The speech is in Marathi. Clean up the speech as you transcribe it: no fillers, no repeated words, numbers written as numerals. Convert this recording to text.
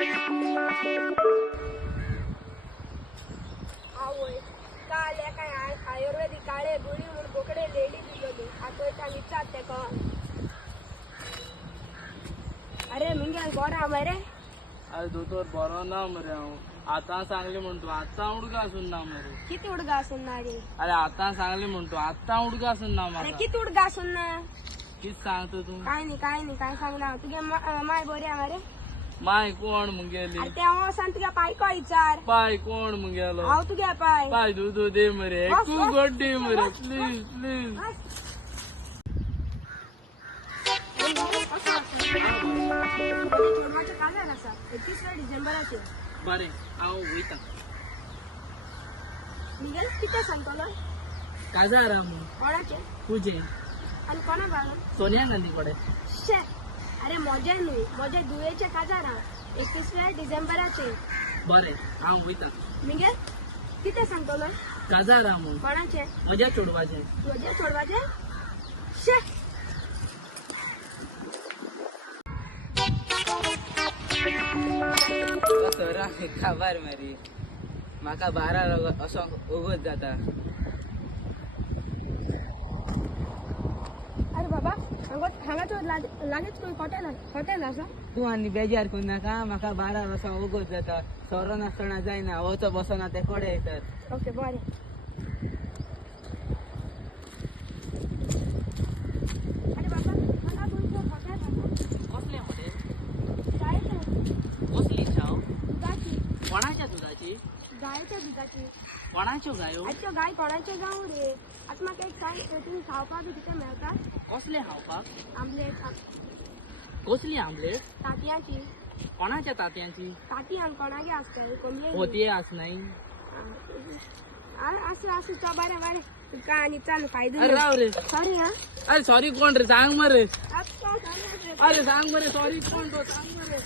आवय काल काय आयुर्वेदिक काळे गुळी म्हणून बोकडे लेडी दिलेली आता एका विचार ते का अरे मिंग्या गोरा मरे अरे दोतोर बरो ना मरे हांव आतां सांगली म्हणतो आतां उडगा असून ना मरे किती उडगा असून ना रे अरे आतां सांगली म्हणतो आतां उडगा असून ना अरे म्हाका किती उडगा असून ना कित सांगतो तू काय नाही काय सांगना तुगे माय बरी आहे मरे माय कोण मुंगेली अरे ते हांव सांग तुगे पाय को विचार पाय कोण मुंगेलो हांव तुगे पाय पाय दूध दे मरे बस, तू बस. गड्डी मरे प्लीज प्लीज चोडवाचे काजार आसा 31 डिसेंबराचे बरे हांव वयता निगेल किती सांगतलो काजार हा म्हूण कोणाचे तुजे आणि कोणा बाळा सोनिया गांधी कडे शे अरे मजा न्ही मजा दुयेचे काजारा 31 डिसेंबराचे बरे हांव वयता निगेल किती सांगतलो काजार हा म्हूण कोणाचे म्हज्या चोडवाचे तुझे चोडवाचे शे सरा खबर मरी म्हाका 12 असो ओगत जाता अरे बाबा हांगाचो लागींच खंय हॉटेल आसा तू आनी बेजार करून नाका म्हाका 12 वर्सां ओगत जाता सोरो नासतना जायना वचो बसना ते कोडे येतात ओके बरें अरे बाबा हांगा तुमचो हॉटेल आसा कसले हॉटेल गायेच्या कसली चाव दुधाची कोणाच्या दुधाची गायेच्या दुधाची कोणाच्यो गायो आजच्यो गाय कोणाच्यो जावं रे आतां म्हाका एक सांग तुमी खावपाक बी कितें मेळटा कसले खावपाक आमलेट कसली आमलेट तांतयांची कोणाच्या तात्यांची तांती आनी कोणागे आसता कोंबये पोतये आसनाय असं चल बरें तुका आनी चल फायदो अरे राव रे सॉरी हा अरे सॉरी कोण रे सांग मरे आतां अरे सांग मरे सॉरी कोण तो सांग मरे